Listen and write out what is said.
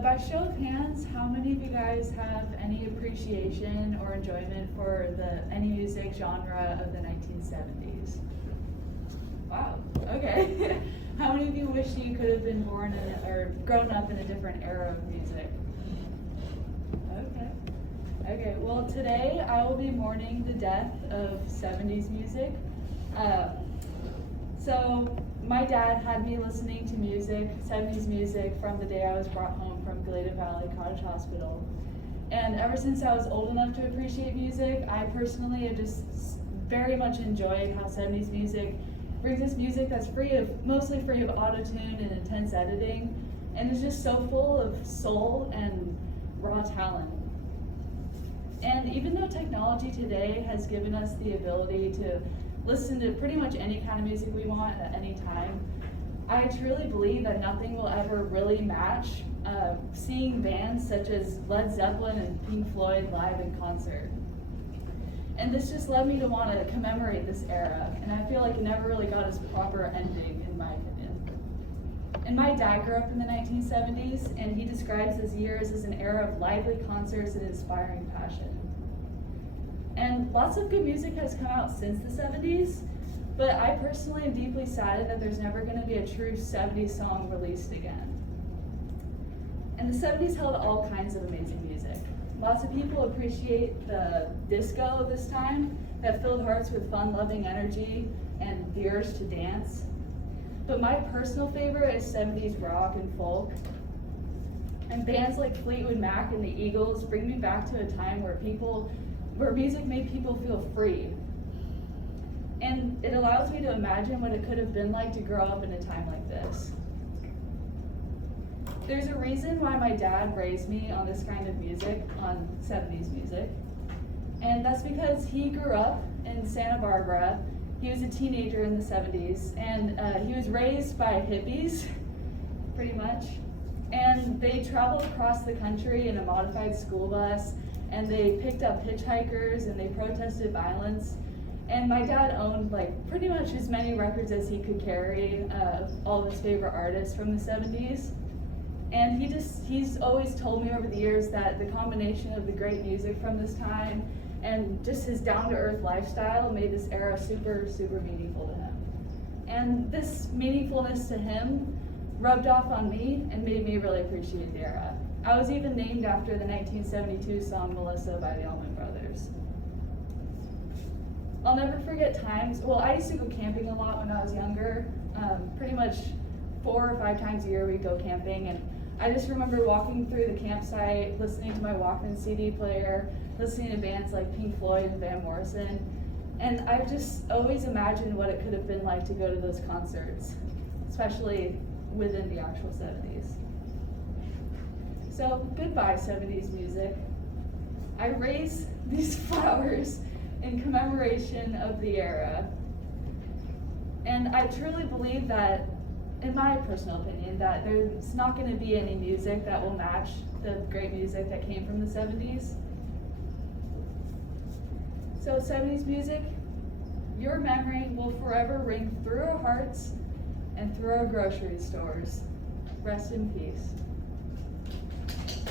By show of hands, how many of you guys have any appreciation or enjoyment for any music genre of the 1970s? Wow, okay. How many of you wish you could have been born in or grown up in a different era of music? Okay. Okay, well today I will be mourning the death of 70s music. So my dad had me listening to music, 70s music, from the day I was brought home from Galena Valley Cottage Hospital. And ever since I was old enough to appreciate music, I personally have just very much enjoyed how 70s music brings us music that's mostly free of auto-tune and intense editing, and is just so full of soul and raw talent. And even though technology today has given us the ability to listen to pretty much any kind of music we want at any time, I truly believe that nothing will ever really match seeing bands such as Led Zeppelin and Pink Floyd live in concert. And this just led me to want to commemorate this era, and I feel like it never really got its proper ending, in my opinion. And my dad grew up in the 1970s, and he describes his years as an era of lively concerts and inspiring passion. And lots of good music has come out since the 70s, but I personally am deeply saddened that there's never going to be a true 70s song released again. And the 70s held all kinds of amazing music. Lots of people appreciate the disco of this time that filled hearts with fun-loving energy and the urge to dance. But my personal favorite is 70s rock and folk. And bands like Fleetwood Mac and the Eagles bring me back to a time where music made people feel free. And it allows me to imagine what it could have been like to grow up in a time like this. There's a reason why my dad raised me on this kind of music, on 70s music. And that's because he grew up in Santa Barbara. He was a teenager in the 70s, and he was raised by hippies, pretty much. And they traveled across the country in a modified school bus, and they picked up hitchhikers, and they protested violence. And my dad owned pretty much as many records as he could carry of all of his favorite artists from the 70s. And he's always told me over the years that the combination of the great music from this time and just his down-to-earth lifestyle made this era super, super meaningful to him. And this meaningfulness to him rubbed off on me and made me really appreciate the era. I was even named after the 1972 song Melissa by the Allman Brothers. I'll never forget times, I used to go camping a lot when I was younger. Pretty much 4 or 5 times a year we'd go camping, and I just remember walking through the campsite, listening to my Walkman CD player, listening to bands like Pink Floyd and Van Morrison, and I've just always imagined what it could have been like to go to those concerts, especially within the actual 70s. So goodbye 70s music. I raise these flowers in commemoration of the era, and I truly believe that, in my personal opinion, that there's not going to be any music that will match the great music that came from the 70s. So 70s music, your memory will forever ring through our hearts and through our grocery stores. Rest in peace.